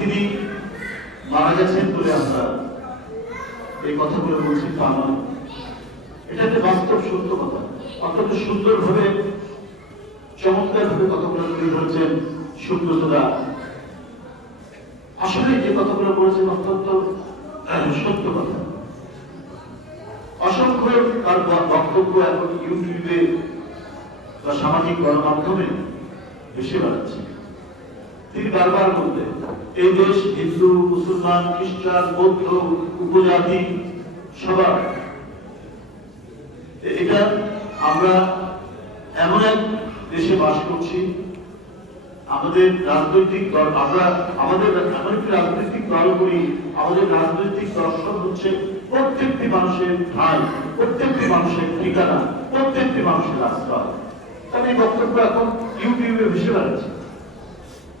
তিনি মারা গেছেন বলে আমরা এই কথাগুলো বলছি তা নয়, এটা একটা বাস্তব সত্য কথা। অত্যন্ত সুন্দরভাবে চমৎকারভাবে কথাগুলো তুলে ধরেছেন সুব্রতদা। আসলে যে কথাগুলো বলেছেন অত্যন্ত সত্য কথা। অসংখ্য তার বক্তব্য এখন ইউটিউবে বা সামাজিক গণমাধ্যমে ভেসে বেড়াচ্ছে। তিনি বারবার বলতেন এই দেশ হিন্দু, মুসলমান, খ্রিস্টান, বৌদ্ধ, উপজাতি সবার, এটা আমরা এমন এক দেশে বাস করছি, আমাদের রাজনৈতিক দল, আমরা আমাদের এমন একটি রাজনৈতিক দল করি, আমাদের রাজনৈতিক দর্শন হচ্ছে প্রত্যেকটি মানুষের ঠাঁই, প্রত্যেকটি মানুষের ঠিকানা, প্রত্যেকটি মানুষের আশ্রয়। তার এই বক্তব্য এখন ইউটিউবে ভেসে বেড়াচ্ছে।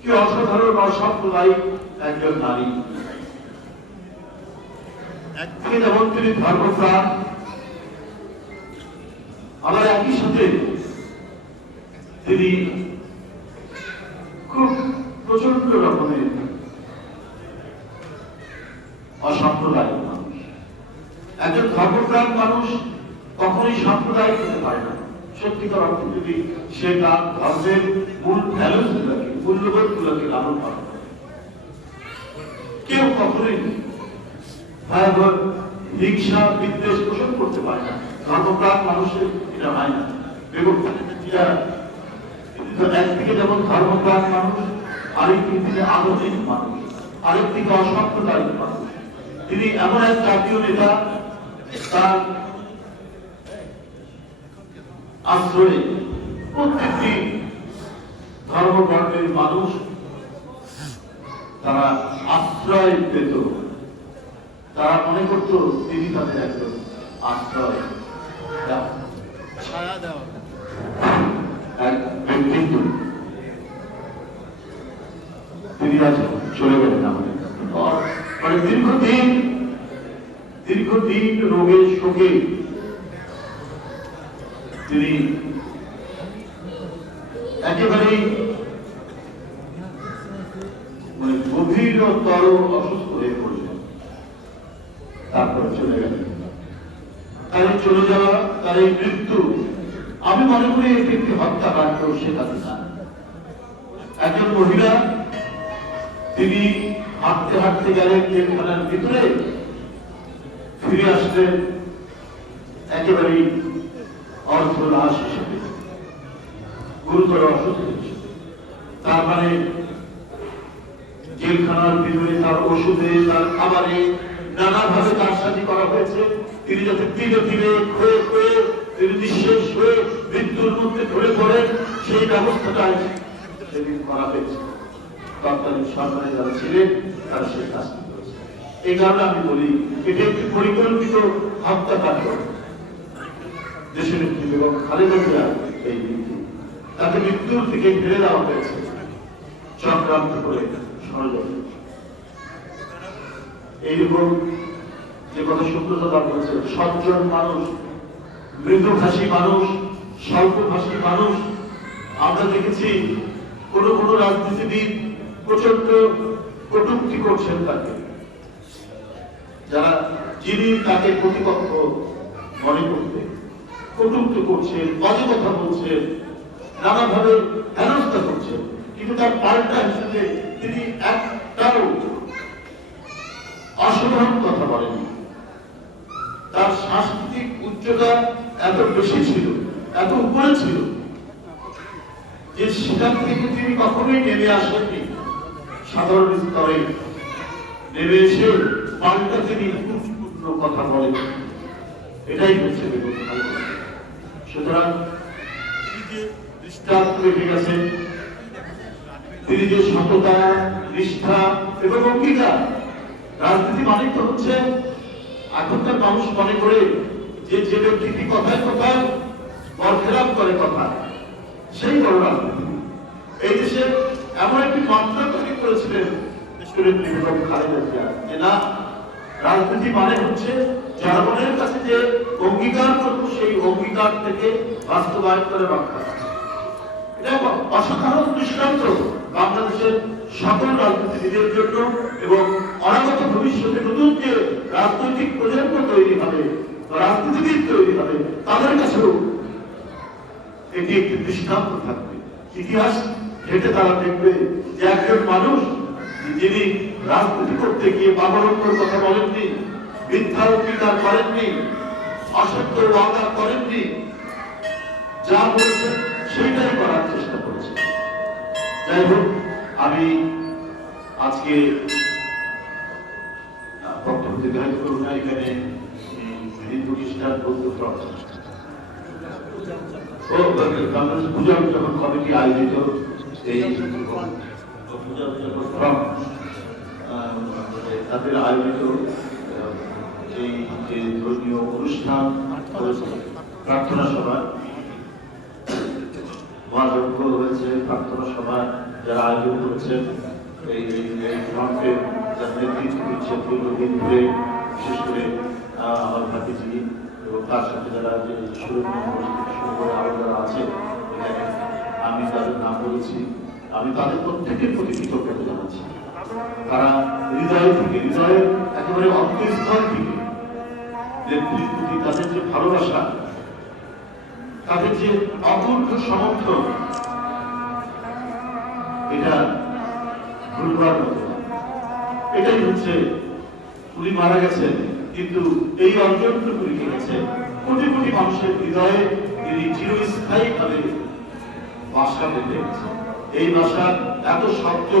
কি অসাধারণ অসাম্প্রদায়িক একজন নারী। একদিকে যেমন তিনি ধর্মপ্রাণ, আবার একই সাথে তিনি খুব প্রচন্ড রকমের অসাম্প্রদায়িক মানুষ। একজন ধর্মপ্রাণ মানুষ কখনোই সাম্প্রদায়িক হতে পারে না। সত্যিকার অর্থে যদি সে তার ধর্মের মূল ভ্যালুস গুলোকে, মূল্যবোধ গুলোকে লালন পালন করে, কেউ কখনোই ভয়াবহ হিংসা বিদ্বেষ পোষণ করতে পারে না। ধর্মপ্রাণ মানুষের এটা হয় না। বেগম খালেদা জিয়া একদিকে যেমন ধর্মপ্রাণ মানুষ, আরেকদিকে আধুনিক মানুষ, আরেকদিকে অসাম্প্রদায়িক মানুষ। তিনি এমন এক জাতীয় নেতা, তার আশ্রয়ে প্রত্যেকটি ধর্মবর্ণের মানুষ তারা আশ্রয় পেত। তারা মনে করত তিনি তাদের একজন আশ্রয় ছায়া দেওয়া এক ব্যক্তিত্ব। তিনি আজ চলে গেলেন আমাদের মানে দীর্ঘদিন রোগের শোকে তিনি একেবারেই মানে গভীরতর অসুস্থ হয়ে পড়লেন, তারপর চলে গেলেন। তার চলে যাওয়া, তার এই মৃত্যু, আমি মনে করি এটি একটি হত্যাকাণ্ড। শেখাতে চান একজন মহিলা, তিনি হাঁটতে হাঁটতে গেলেন জেলখানার ভিতরে, ফিরে আসলেন একেবারেই অর্ধ লাশ হিসেবে, গুরুতর অসুস্থ হিসেবে। তার মানে জেলখানার ভিতরে তার ওষুধে, তার খাবারে নানাভাবে তার সাথে করা হয়েছে। তিনি যাতে ধীরে ধীরে ক্ষয়ে ক্ষয়ে তিনি নিঃশেষ হয়ে মৃত্যুর মধ্যে ধরে পড়েন, সেই ব্যবস্থাটাই সেদিন করা হয়েছে। তৎকালীন সরকারে যারা ছিলেন তারা সেই কাজটি করেছে। এই কারণে আমি বলি এটি একটি পরিকল্পিত হত্যাকাণ্ড। দেশের নেত্রী বেগম খালেদা জিয়া এই মৃত্যু, তাকে মৃত্যুর দিকে ফেলে দেওয়া হয়েছে চক্রান্ত করে, ষড়যন্ত্র। এইরকম যে কথা সুব্রতদা বলেছে, সজ্জন মানুষ, মৃদুভাষী মানুষ, স্বল্পভাষী মানুষ। আমরা দেখেছি কোন কোন রাজনীতিবিদ প্রচন্ড কটূক্তি করছেন তাকে, যারা যিনি তাকে প্রতিপক্ষ মনে করতেন, কটূক্তি করছেন, বাজে কথা বলছেন, নানাভাবে হেনস্থা করছেন। কিন্তু তার পাল্টা হিসেবে তিনি একটাও অসাধারণ কথা বলেননি। তার সাংস্কৃতিক উচ্চতা এত বেশি ছিল, এত উপরে ছিল যে সেখান থেকে তিনি কখনোই নেমে আসেননি সাধারণ স্তরে। নেমে এসে পাল্টা তিনি গুরুত্বপূর্ণ কথা বলেন। এটাই হচ্ছে বেগম খালেদা। সুতরাং তিনি যে দৃষ্টান্ত রেখে গেছেন, তিনি যে সততা, নিষ্ঠা এবং অঙ্গীকার। রাজনীতি মানে তো হচ্ছে, এখনকার মানুষ মনে করে যে যে ব্যক্তিটি কথায় কথায় বরখেলাপ করে কথা, সেই বড় রাজনীতি। এই দেশে এমন একটি মাত্রা তৈরি করেছিলেন বেগম খালেদা জিয়া যে না, রাজনীতি মানে হচ্ছে জনগণের কাছে যে অঙ্গীকার করবো সেই অঙ্গীকার থেকে বাস্তবায়ন করে রক্ষা। এটা অসাধারণ দৃষ্টান্ত বাংলাদেশের সকল রাজনীতিবিদের জন্য এবং অনাগত ভবিষ্যতে নতুন যে রাজনৈতিক প্রজন্ম তৈরি হবে, রাজনীতিবিদ তৈরি হবে, তাদের কাছেও এটি একটি দৃষ্টান্ত থাকবে। ইতিহাস ঘেটে তারা দেখবে যে একজন মানুষ যিনি রাজনীতি করতে গিয়ে বাবরঙ্গর কথা বলেননি, মিথ্যা অঙ্গীকার করেননি, অসত্য ওয়াদা করেননি, যা বলেছেন সেইটাই করার চেষ্টা করেছেন। যাই হোক, আমি আজকে বক্তব্য দীর্ঘায়িত করব না। এখানে হিন্দু খ্রিস্টান বৌদ্ধ পূজা যখন কমিটি আয়োজিত এই তাদের আয়োজিত এই যে ধর্মীয় অনুষ্ঠান প্রার্থনা সভা মহাযজ্ঞ হয়েছে, প্রার্থনা সভা যারা আয়োজন করেছেন, এই ফ্রন্টের যারা নেতৃত্ব দিচ্ছেন দীর্ঘদিন ধরে, বিশেষ করে আমার ভাতিজি এবং তার সাথে যারা যে শুরু করে আরো যারা আছে এখানে, আমি তাদের নাম বলেছি। আমি তাদের প্রত্যেকের প্রতি কৃতজ্ঞতা জানাচ্ছি। তারা হৃদয় থেকে, হৃদয়ের একেবারে অন্তঃস্থল থেকে নেত্রীর প্রতি তাদের যে ভালোবাসা, তাদের যে অকুণ্ঠ সমর্থন, এটা ভুলবার মতো। এটাই হচ্ছে, উনি মারা গেছেন কিন্তু এই অর্জনটুকু রেখে গেছে কোটি কোটি মানুষের হৃদয়ে। তিনি চিরস্থায়ী ভাবে বাসা বেঁধে গেছেন। এই বাসা এত শব্দ